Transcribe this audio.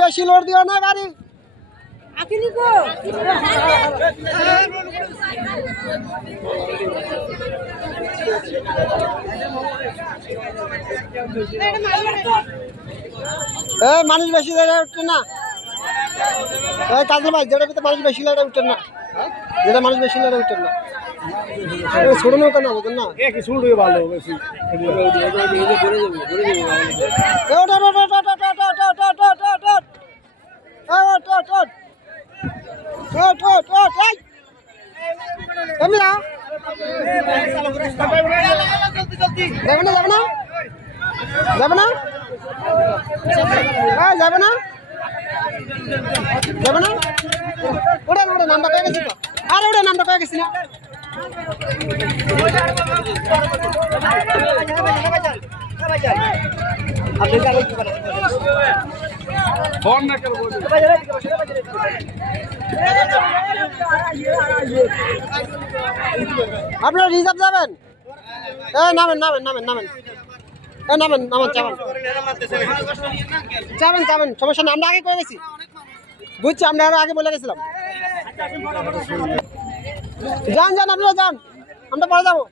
বেশি লোড দিও না গাড়ি মানুষ বেশি উঠছে না কাজল ভাই যেটা মানুষ বেশি লেটে উঠছেন না যেটা মানুষ বেশি লেটে উঠছেন না ছোট নৌকা না বুঝেন না ভালো বেশি যাবে না যাবে না যাবে না যাবে না যাবে না ওটা ওটা নামটা পেয়ে গেছি তো আর ওটা নামটা পেয়ে গেছি না আপনারা রিজার্ভ যাবেন নামেন নামেন নামেন নামেন নামেন নামেন যাবেন যাবেন সমস্যা নেই আমরা আগে করে গেছি বুঝছি আমরা আরো আগে বলে গেছিলাম যান যান আপনারা যান আমরা পরে যাবো